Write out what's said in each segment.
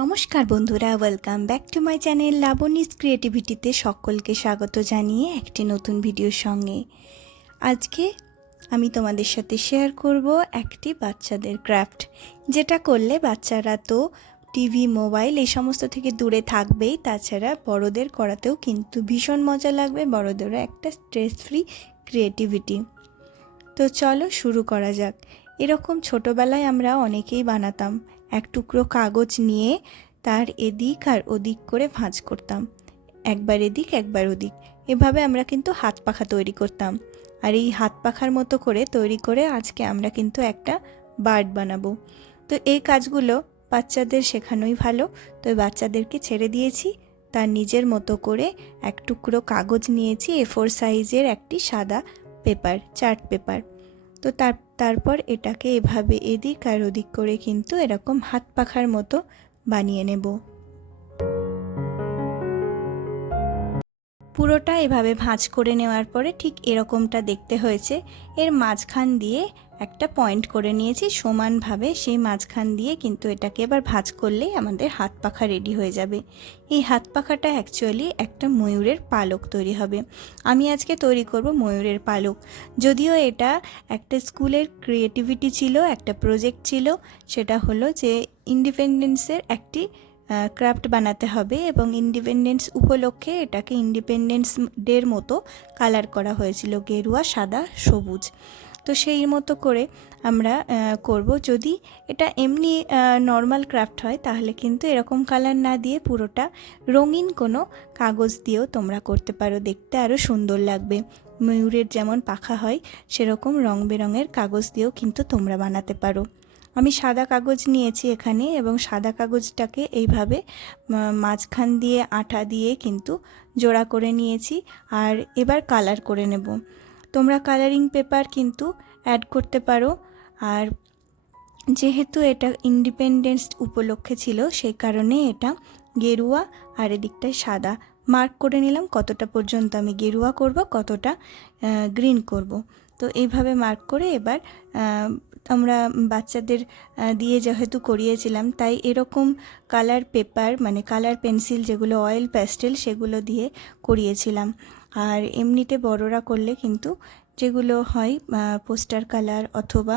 নমস্কার বন্ধুরা, welcome back to my channel Labani's ক্রিয়েটিভিটিতে সকলকে স্বাগত জানিয়ে একটি নতুন ভিডিওর সঙ্গে আজকে আমি তোমাদের সাথে শেয়ার করব একটি বাচ্চাদের ক্রাফট, যেটা করলে বাচ্চারা তো টিভি মোবাইল এই সমস্ত থেকে দূরে থাকবেই, তাছাড়া বড়দের করাতেও কিন্তু ভীষণ মজা লাগবে, বড়দেরও একটা স্ট্রেস ফ্রি ক্রিয়েটিভিটি। তো চলো শুরু করা যাক। এরকম ছোটোবেলায় আমরা অনেকেই বানাতাম। এক টুকরো কাগজ নিয়ে তার এদিক আর ওদিক করে ভাঁজ করতাম, একবার এদিক একবার ওদিক, এভাবে আমরা কিন্তু হাত পাখা তৈরি করতাম। আর এই হাত পাখার মতো করে তৈরি করে আজকে আমরা কিন্তু একটা বার্ড বানাবো। তো এই কাজগুলো বাচ্চাদের শেখানোই ভালো, তো বাচ্চাদেরকে ছেড়ে দিয়েছি। তার নিজের মতো করে এক টুকরো কাগজ নিয়েছি, A4 সাইজের একটি সাদা পেপার, চার্ট পেপার। তো তারপর এটাকে এভাবে এদিক আর ওদিক করে কিন্তু এরকম হাত পাখার মতো বানিয়ে নেব। পুরোটা এভাবে ভাঁজ করে নেওয়ার পরে ঠিক এরকমটা দেখতে হয়েছে। এর মাঝখান দিয়ে একটা পয়েন্ট করে নিয়েছি সমানভাবে, সেই মাঝখান দিয়ে কিন্তু এটাকে এবার ভাঁজ করলেই আমাদের হাত পাখা রেডি হয়ে যাবে। এই হাত পাখাটা অ্যাকচুয়ালি একটা ময়ূরের পালক তৈরি হবে। আমি আজকে তৈরি করব ময়ূরের পালক। যদিও এটা একটা স্কুলের ক্রিয়েটিভিটি ছিল, একটা প্রজেক্ট ছিল, সেটা হলো যে ইন্ডিপেন্ডেন্সের একটি ক্রাফট বানাতে হবে এবং ইন্ডিপেন্ডেন্স উপলক্ষে এটাকে ইন্ডিপেন্ডেন্স ডের মতো কালার করা হয়েছিল, গেরুয়া, সাদা, সবুজ। তো সেই মতো করে আমরা করব। যদি এটা এমনি নর্মাল ক্রাফট হয় তাহলে কিন্তু এরকম কালার না দিয়ে পুরোটা রঙিন কোনো কাগজ দিয়েও তোমরা করতে পারো, দেখতে আরও সুন্দর লাগবে। ময়ূরের যেমন পাখা হয় সেরকম রং বেরঙের কাগজ দিয়েও কিন্তু তোমরা বানাতে পারো। আমি সাদা কাগজ নিয়েছি এখানে এবং সাদা কাগজটাকে এইভাবে মাঝখান দিয়ে আঠা দিয়ে কিন্তু জোড়া করে নিয়েছি। আর এবার কালার করে নেব। তোমরা কালারিং পেপার কিন্তু অ্যাড করতে পারো। আর যেহেতু এটা ইন্ডিপেন্ডেন্স উপলক্ষে ছিল সেই কারণে এটা গেরুয়া আর এদিকটায় সাদা মার্ক করে নিলাম, কতটা পর্যন্ত আমি গেরুয়া করব, কতটা গ্রিন করব। তো এইভাবে মার্ক করে এবার আমরা বাচ্চাদের দিয়ে যেহেতু করিয়েছিলাম তাই এরকম কালার পেপার মানে কালার পেন্সিল যেগুলো অয়েল প্যাস্টেল সেগুলো দিয়ে করিয়েছিলাম। আর এমনিতে বড়রা করলে কিন্তু যেগুলো হয় পোস্টার কালার অথবা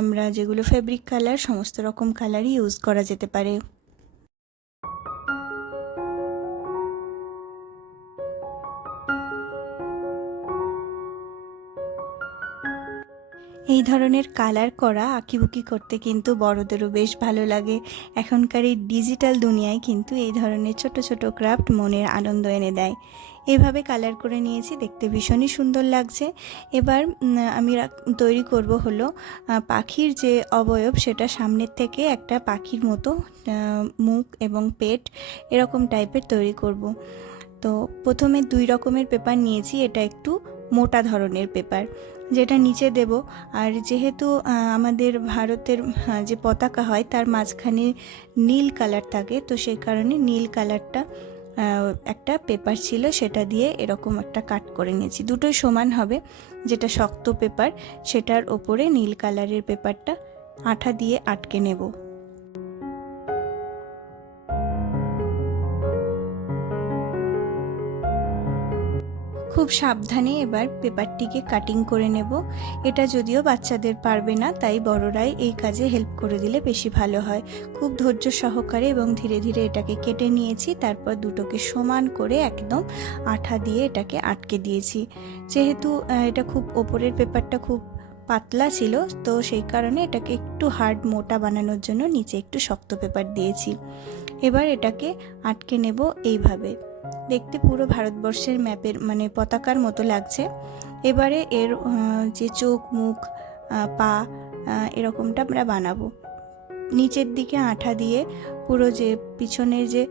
আমরা যেগুলো ফেব্রিক কালার, সমস্ত রকম কালারই ইউজ করা যেতে পারে। এই ধরনের কালার করা আঁকিবুকি করতে কিন্তু বড়দেরও বেশ ভালো লাগে। এখনকার এই ডিজিটাল দুনিয়ায় কিন্তু এই ধরনের ছোট ছোট ক্রাফট মনের আনন্দ এনে দেয়। এভাবে কালার করে নিয়েছি, দেখতে ভীষণই সুন্দর লাগছে। এবার আমি তৈরি করব হলো পাখির যে অবয়ব, সেটা সামনের থেকে একটা পাখির মতো মুখ এবং পেট এরকম টাইপের তৈরি করব। তো প্রথমে 2 রকমের পেপার নিয়েছি। এটা একটু মোটা ধরনের পেপার যেটা নিচে দেব। আর যেহেতু আমাদের ভারতের যে পতাকা হয় তার মাঝখানে নীল কালার থাকে, তো সেই কারণে নীল কালারটা একটা পেপার ছিল, সেটা দিয়ে এরকম একটা কাট করে নিয়েছি। দুটোই সমান হবে। যেটা শক্ত পেপার সেটার ওপরে নীল কালারের পেপারটা আঠা দিয়ে আটকে নেব। খুব সাবধানে এবার পেপারটিকে কাটিং করে নেব। এটা যদিও বাচ্চাদের পারবে না, তাই বড়রাই এই কাজে হেল্প করে দিলে বেশি ভালো হয়। খুব ধৈর্য সহকারে এবং ধীরে ধীরে এটাকে কেটে নিয়েছি। তারপর দুটোকে সমান করে একদম আঠা দিয়ে এটাকে আটকে দিয়েছি। যেহেতু এটা খুব ওপরের পেপারটা খুব পাতলা ছিল, তো সেই কারণে এটাকে একটু হার্ড মোটা বানানোর জন্য নিচে একটু শক্ত পেপার দিয়েছি। এবার এটাকে আটকে নেব এইভাবে। দেখতে পুরো ভারতবর্ষের ম্যাপের মানে পতাকার মতো লাগছে। এবারে এর যে চোখ, মুখ, পা এরকমটা আমরা বানাবো। নিচের দিকে আঠা দিয়ে পুরো যে পিছনের যে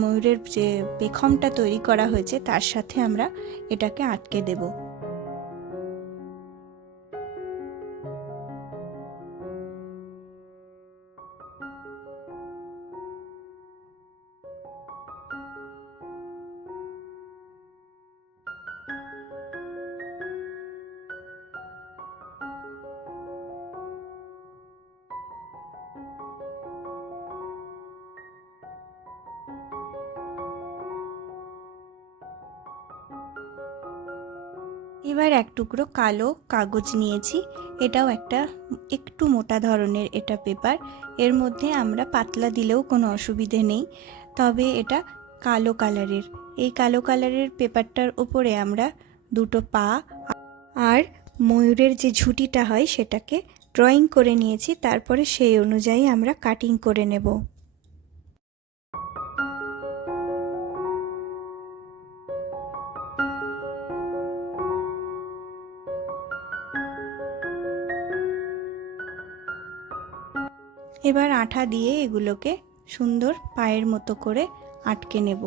ময়ূরের যে পেখমটা তৈরি করা হয়েছে তার সাথে আমরা এটাকে আটকে দেবো। এবার এক টুকরো কালো কাগজ নিয়েছি, এটাও একটু মোটা ধরনের এটা পেপার। এর মধ্যে আমরা পাতলা দিলেও কোনো অসুবিধে নেই, তবে এটা কালো কালারের। এই কালো কালারের পেপারটার উপরে আমরা দুটো পা আর ময়ূরের যে ঝুঁটিটা হয় সেটাকে ড্রয়িং করে নিয়েছি, তারপরে সেই অনুযায়ী আমরা কাটিং করে নেব। এবার আঠা দিয়ে এগুলোকে সুন্দর পায়ের মতো করে আটকে নেব।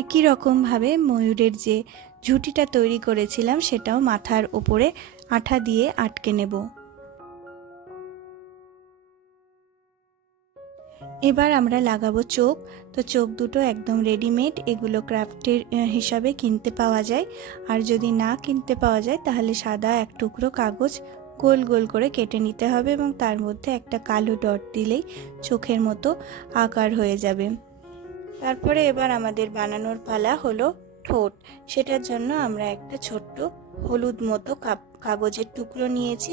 একই রকমভাবে ময়ূরের যে ঝুঁটিটা তৈরি করেছিলাম সেটাও মাথার ওপরে আঠা দিয়ে আটকে নেব। এবার আমরা লাগাবো চোখ। তো চোখ দুটো একদম রেডিমেড, এগুলো ক্রাফটের হিসাবে কিনতে পাওয়া যায়। আর যদি না কিনতে পাওয়া যায় তাহলে সাদা এক টুকরো কাগজ গোল গোল করে কেটে নিতে হবে এবং তার মধ্যে একটা কালো ডট দিলেই চোখের মতো আকার হয়ে যাবে। তারপরে এবার আমাদের বানানোর পালা হলো ঠোঁট। সেটার জন্য আমরা একটা ছোট্ট হলুদ মতো কাগজের টুকরো নিয়েছি,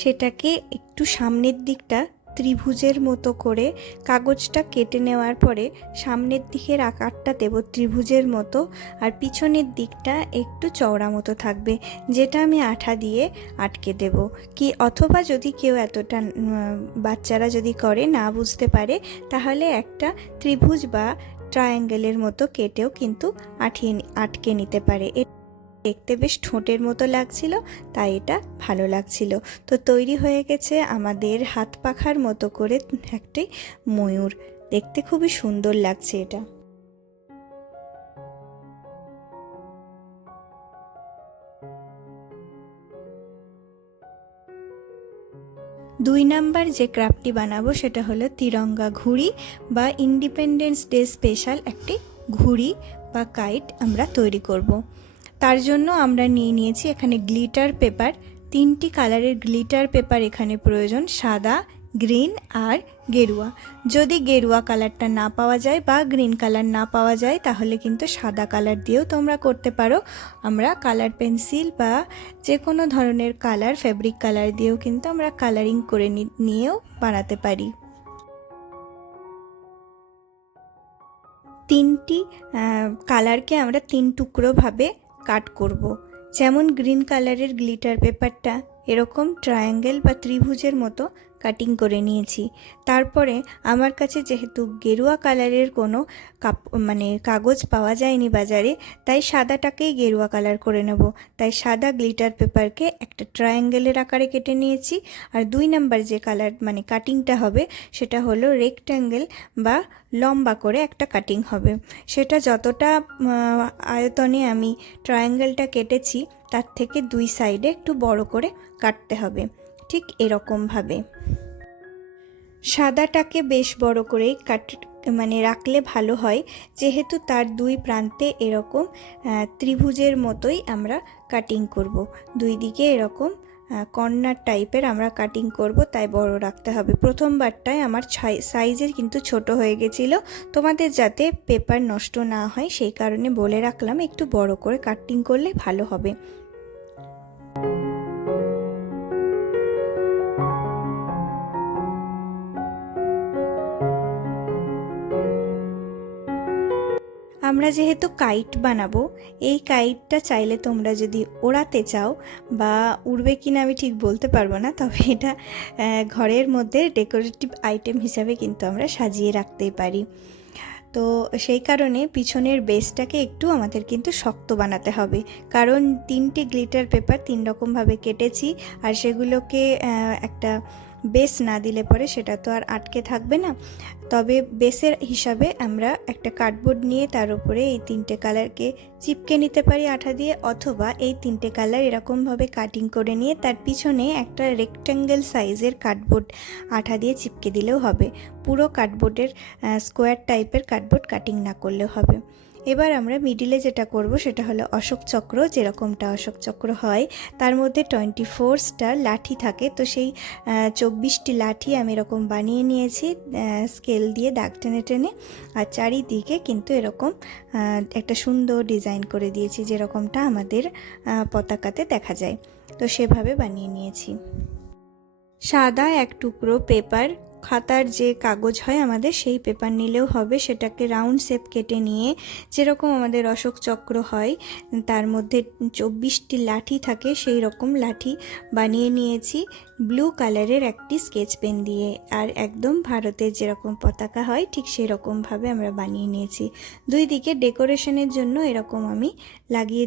সেটাকে একটু সামনের দিকটা ত্রিভুজের মতো করে কাগজটা কেটে নেওয়ার পরে সামনের দিকের আকারটা দেব ত্রিভুজের মতো, আর পিছনের দিকটা একটু চওড়া মতো থাকবে, যেটা আমি আঠা দিয়ে আটকে দেব। কি অথবা যদি কেউ এতটা বাচ্চারা যদি করে না বুঝতে পারে তাহলে একটা ত্রিভুজ বা ট্রায়াঙ্গেলের মতো কেটেও কিন্তু আটকে নিতে পারে। দেখতে বেশ ঠোঁটের মতো লাগছিল, তাই এটা ভালো লাগছিল। তো তৈরি হয়ে গেছে আমাদের হাত পাখার মতো করে একটি ময়ূর। দেখতে খুবই সুন্দর লাগছে এটা। দুই নাম্বার যে ক্রাফটটি বানাবো সেটা হলো তিরঙ্গা ঘুড়ি বা ইন্ডিপেন্ডেন্স ডে স্পেশাল একটি ঘুড়ি বা কাইট আমরা তৈরি করব। তার জন্য আমরা নিয়েছি এখানে গ্লিটার পেপার, 3টি কালারের গ্লিটার পেপার এখানে প্রয়োজন, সাদা, গ্রিন আর গেরুয়া। যদি গেরুয়া কালারটা না পাওয়া যায় বা গ্রিন কালার না পাওয়া যায় তাহলে কিন্তু সাদা কালার দিয়েও তোমরা করতে পারো। আমরা কালার পেন্সিল বা যে কোনো ধরনের কালার, ফেব্রিক কালার দিয়েও কিন্তু আমরা কালারিং করে নিয়েও বানাতে পারি। 3টি কালারকে আমরা 3 টুকরো ভাবে কাট করব। যেমন গ্রিন কালারের গ্লিটার পেপারটা এরকম ট্রায়াঙ্গেল বা ত্রিভুজের মতো কাটিং করে নিয়েছি। তারপরে আমার কাছে যেহেতু গেরুয়া কালারের কোনো কাগজ পাওয়া যায়নি বাজারে, তাই সাদাটাকেই গেরুয়া কালার করে নেব। তাই সাদা গ্লিটার পেপারকে একটা ট্রায়াঙ্গেলের আকারে কেটে নিয়েছি। আর 2 নাম্বার যে কালার কাটিংটা হবে সেটা হলো রেক্ট্যাঙ্গেল বা লম্বা করে একটা কাটিং হবে। সেটা যতটা আয়তনে আমি ট্রায়াঙ্গেলটা কেটেছি তার থেকে 2 সাইডে একটু বড় করে কাটতে হবে, ঠিক এরকমভাবে। সাদাটাকে বেশ বড় করেই রাখলে ভালো হয়, যেহেতু তার 2 প্রান্তে এরকম ত্রিভুজের মতোই আমরা কাটিং করব। 2 দিকে এরকম কর্নার টাইপের আমরা কাটিং করব, তাই বড় রাখতে হবে। প্রথমবারটায় আমার সাইজের কিন্তু ছোট হয়ে গেছিলো। তোমাদের যাতে পেপার নষ্ট না হয় সেই কারণে বলে রাখলাম একটু বড় করে কাটিং করলে ভালো হবে। আমরা যেহেতু কাইট বানাবো, এই কাইটটা চাইলে তোমরা যদি ওড়াতে চাও বা উড়বে কিনা আমি ঠিক বলতে পারবো না, তবে এটা ঘরের মধ্যে ডেকোরেটিভ আইটেম হিসাবে কিন্তু আমরা সাজিয়ে রাখতেই পারি। তো সেই কারণে পিছনের বেসটাকে একটু আমাদের কিন্তু শক্ত বানাতে হবে, কারণ 3টে গ্লিটার পেপার 3 রকমভাবে কেটেছি, আর সেগুলোকে একটা বেস না দিলে পরে সেটা তো আর আটকে থাকবে না। তবে বেসের হিসাবে আমরা একটা কার্ডবোর্ড নিয়ে তার উপরে এই 3টে কালারকে চিপকে নিতে পারি আঠা দিয়ে, অথবা এই 3টে কালার এরকমভাবে কাটিং করে নিয়ে তার পিছনে একটা রেক্ট্যাঙ্গেল সাইজের কার্ডবোর্ড আঠা দিয়ে চিপকে দিলেও হবে। পুরো কার্ডবোর্ডের স্কোয়ার টাইপের কার্ডবোর্ড কাটিং না করলেও হবে। এবার আমরা মিডিলে যেটা করব সেটা হলো অশোক চক্র, যেরকমটা অশোক চক্র হয় তার মধ্যে 24টা লাঠি থাকে, তো সেই 24টি লাঠি আমি এরকম বানিয়ে নিয়েছি স্কেল দিয়ে দাগ টেনে টেনে, আর চারিদিকে কিন্তু এরকম একটা সুন্দর ডিজাইন করে দিয়েছি যেরকমটা আমাদের পতাকাতে দেখা যায়, তো সেভাবে বানিয়ে নিয়েছি। সাদা এক টুকরো পেপার, খাতার যে কাগজ হয় আমাদের সেই পেপার নিলেও হবে, সেটাকে রাউন্ড শেপ কেটে নিয়ে যেরকম আমাদের অশোক চক্র হয় তার মধ্যে 24টি লাঠি থাকে সেই রকম লাঠি বানিয়ে নিয়েছি ব্লু কালারের একটি স্কেচ পেন দিয়ে, আর একদম ভারতের যেরকম পতাকা হয় ঠিক সেই রকমভাবে আমরা বানিয়ে নিয়েছি। দুই দিকে ডেকোরেশনের জন্য এরকম আমি লাগিয়ে